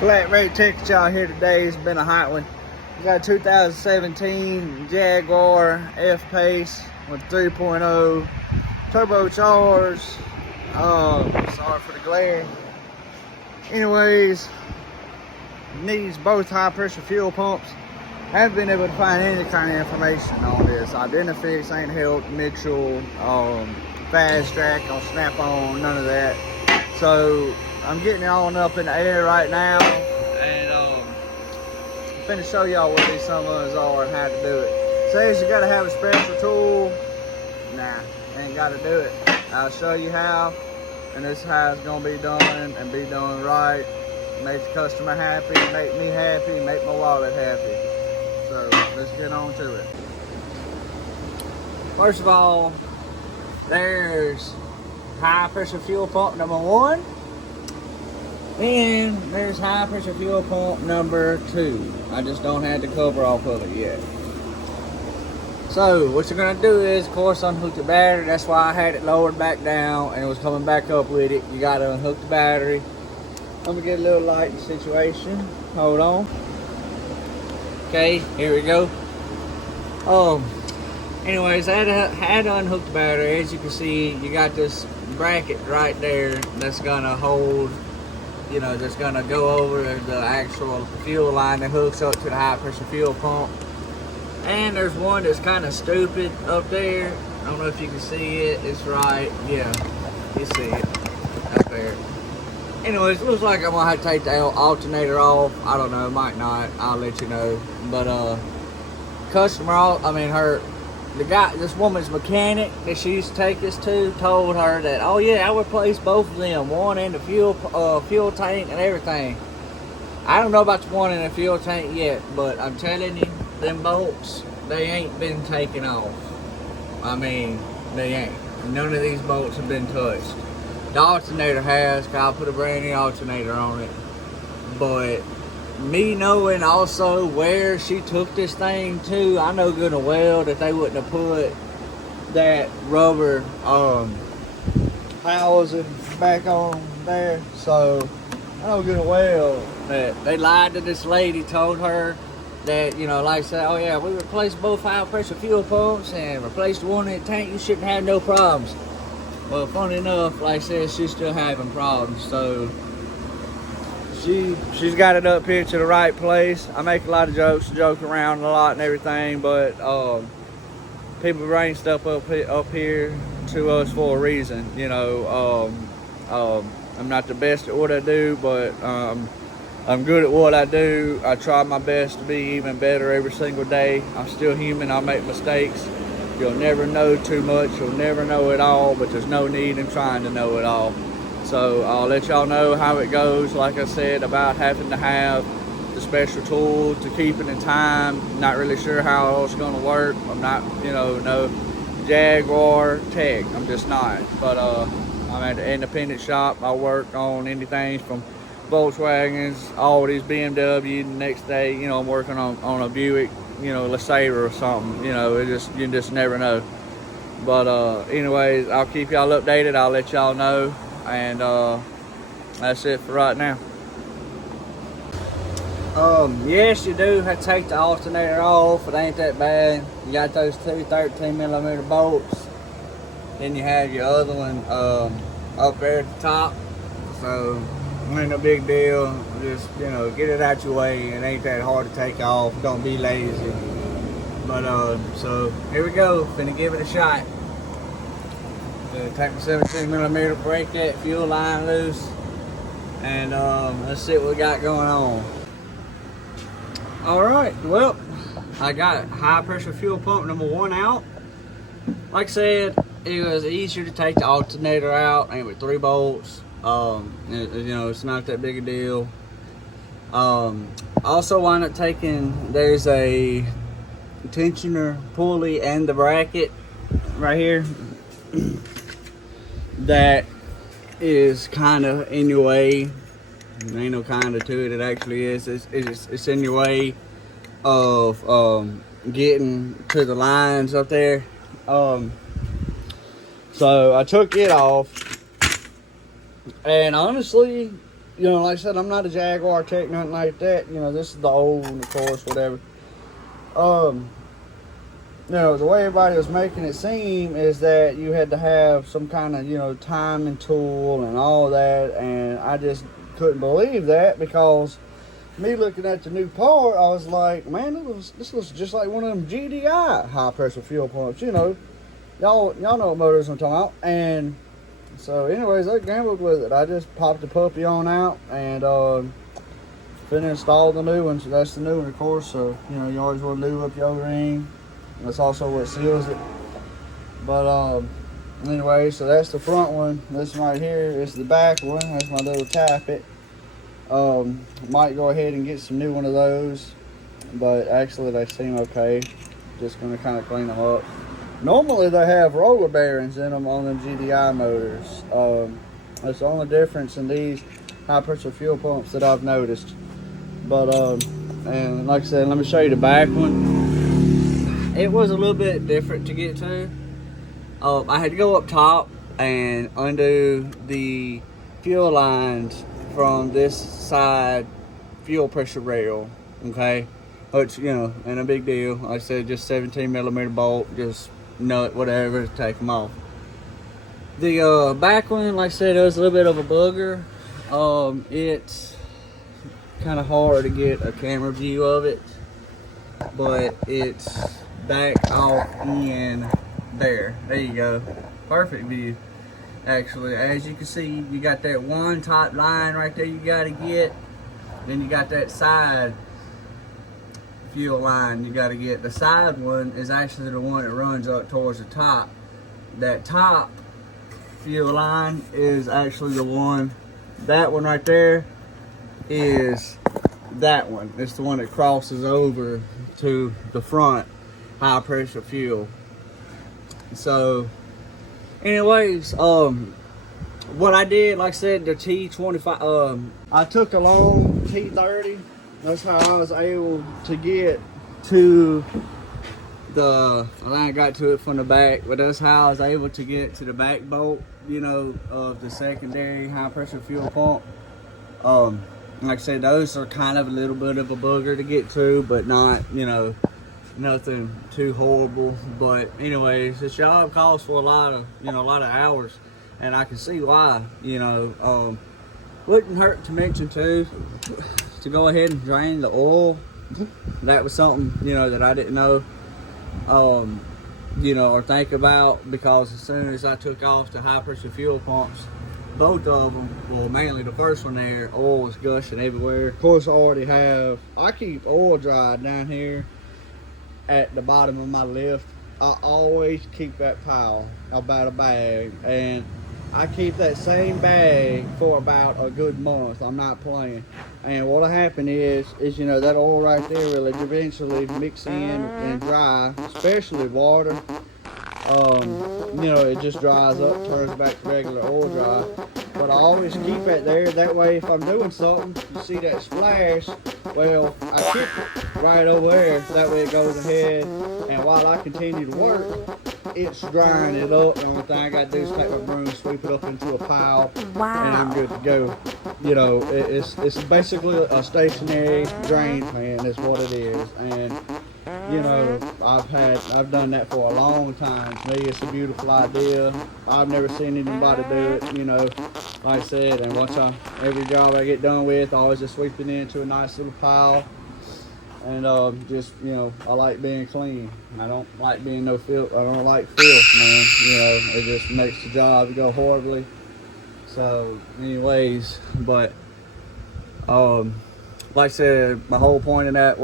Flat rate ticket y'all here today. It's been a hot one. We got a 2017 Jaguar F-Pace with 3.0 turbocharged. Sorry for the glare. Anyways, needs both high pressure fuel pumps. Haven't been able to find any kind of information on this. Identifix ain't helped, Mitchell, Fast Track on Snap-on, none of that. So I'm getting it on up in the air right now, and I'm finna show y'all what these some others are and how to do it. Says you gotta have a special tool. Nah, ain't gotta do it. I'll show you how, and this is how it's gonna be done and be done right. Make the customer happy, make me happy, make my wallet happy. So let's get on to it. First of all, there's high pressure fuel pump number 1. Then there's high pressure fuel pump number 2. I just don't have the cover off of it yet. So what you're gonna do is, of course, unhook the battery. That's why I had it lowered back down and it was coming back up with it. You gotta unhook the battery. I'm gonna get a little lighting situation. Hold on. Okay, here we go. Anyways, I had to unhook the battery. As you can see, you got this bracket right there that's gonna hold, that's gonna go over the actual fuel line that hooks up to the high pressure fuel pump. And there's one that's kind of stupid up there. I don't know if you can see it. It's right, yeah, you see it up there. Anyways, it looks like I'm gonna have to take the alternator off. I don't know, might not. I'll let you know. But this woman's mechanic that she used to take this to told her that, oh yeah, I replaced both of them, one in the fuel tank and everything. I don't know about the one in the fuel tank yet, but I'm telling you, them bolts, they ain't been taken off. I mean, they ain't. None of these bolts have been touched. The alternator has, cause I put a brand new alternator on it. But me knowing also where she took this thing to, I know good and well that they wouldn't have put that rubber housing back on there. So I know good and well that they lied to this lady, told her that, like I said, oh yeah, we replaced both high pressure fuel pumps and replaced one in the tank, you shouldn't have no problems. Well, funny enough, like I said, she's still having problems. So she's got it up here to the right place. I make a lot of jokes, joke around a lot and everything, but people bring stuff up here to us for a reason. I'm not the best at what I do, but I'm good at what I do. I try my best to be even better every single day. I'm still human. I make mistakes. You'll never know too much. You'll never know it all, but there's no need in trying to know it all. So I'll let y'all know how it goes. Like I said, about having to have the special tool to keep it in time. Not really sure how it's going to work. I'm not, no Jaguar tech. I'm just not. But I'm at an independent shop. I work on anything from Volkswagens, Audis, BMW. The next day, I'm working on a Buick, LeSabre or something. You just never know. But anyways, I'll keep y'all updated. I'll let y'all know. And that's it for right now. Yes, you do have to take the alternator off. It ain't that bad. You got those two 13mm bolts. Then you have your other one up there at the top. So ain't no big deal. Just get it out your way. It ain't that hard to take off. Don't be lazy. But so here we go. Finna give it a shot. Take the 17mm, break that fuel line loose, and let's see what we got going on. Alright, well, I got high pressure fuel pump number 1 out. Like I said, it was easier to take the alternator out, and with 3 bolts, it's not that big a deal. Also wound up taking, there's a tensioner pulley and the bracket right here that is kind of in your way. There ain't no kind of to it, it actually is. It's in your way of getting to the lines up there. So I took it off, and honestly, you know, like I said, I'm not a Jaguar tech, nothing like that. You know, this is the old one, of course, whatever. You know, the way everybody was making it seem is that you had to have some kind of, you know, timing tool and all that, and I just couldn't believe that, because me looking at the new part, I was like, man, this looks just like one of them GDI high pressure fuel pumps. You know, y'all know what motors I'm talking about. And so, anyways, I gambled with it. I just popped the puppy on out and then installed the new one. So that's the new one, of course. So you know, you always want to lube up your ring. That's also what seals it. But anyway, so that's the front one. This one right here is the back one. That's my little tappet. Might go ahead and get some new one of those, but actually they seem okay. Just gonna kind of clean them up. Normally they have roller bearings in them on them GDI motors. That's the only difference in these high pressure fuel pumps that I've noticed. But and like I said, let me show you the back one. It was a little bit different to get to. I had to go up top and undo the fuel lines from this side fuel pressure rail, okay, which, you know, ain't a big deal. Like I said, just 17mm bolt, just nut, whatever, take them off. The back one, like I said, it was a little bit of a booger. It's kind of hard to get a camera view of it, but it's back off in there. There you go, perfect view. Actually, as you can see, you got that one top line right there you got to get. Then you got that side fuel line you got to get. The side one is actually the one that runs up towards the top. That top fuel line is actually the one, that one right there is that one. It's the one that crosses over to the front high pressure fuel. So anyways, what I did, like I said, the T25, I took a long T30. That's how I was able to get to the, well, I got to it from the back, but that's how I was able to get to the back bolt, you know, of the secondary high pressure fuel pump. Like I said, those are kind of a little bit of a booger to get to, but not, you know, nothing too horrible. But anyways, this job calls for a lot of, you know, a lot of hours, and I can see why. You know, wouldn't hurt to mention too, to go ahead and drain the oil. That was something, you know, that I didn't know, you know, or think about, because as soon as I took off the high pressure fuel pumps, both of them, well, mainly the first one there, oil was gushing everywhere. Of course, I keep oil dry down here at the bottom of my lift. I always keep that pile about a bag, and I keep that same bag for about a good month. I'm not playing. And what'll happen is you know, that oil right there will eventually mix in and dry, especially water. You know, it just dries up, turns back to regular oil dry. But I always keep it there. That way, if I'm doing something, you see that splash, well, I keep it right over there. That way it goes ahead, and while I continue to work, it's drying it up. The only thing I got to do is take my broom, sweep it up into a pile, and I'm good to go. You know, it's basically a stationary drain pan is what it is. And you know, I've done that for a long time. To me, it's a beautiful idea. I've never seen anybody do it, you know, like I said. And every job I get done with, I always just sweep it into a nice little pile. And just, you know, I like being clean. I don't like being I don't like filth, man. You know, it just makes the job go horribly. So, anyways, but like I said, my whole point of that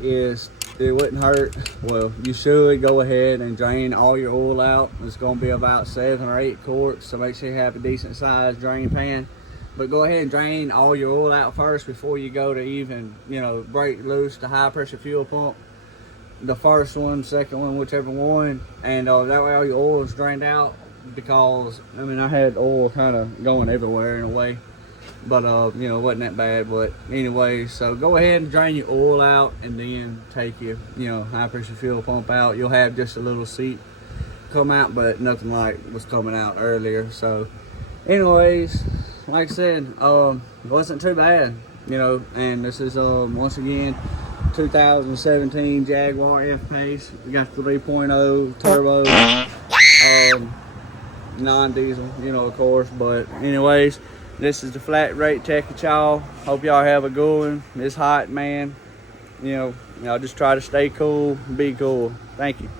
is it wouldn't hurt. Well, you should go ahead and drain all your oil out. It's going to be about 7 or 8 quarts, so make sure you have a decent sized drain pan. But go ahead and drain all your oil out first before you go to even, you know, break loose the high pressure fuel pump. The first one, second one, whichever one, and that way all your oil is drained out. Because I mean, I had oil kind of going everywhere in a way. But you know, it wasn't that bad. But anyway, so go ahead and drain your oil out, and then take your, you know, high pressure fuel pump out. You'll have just a little seep come out, but nothing like was coming out earlier. So anyways, like I said, it wasn't too bad, you know. And this is once again 2017 Jaguar F-Pace. We got 3.0 turbo, non-diesel, you know, of course. But anyways, this is the flat rate check at y'all. Hope y'all have a good one. It's hot, man. You know, just try to stay cool, be cool. Thank you.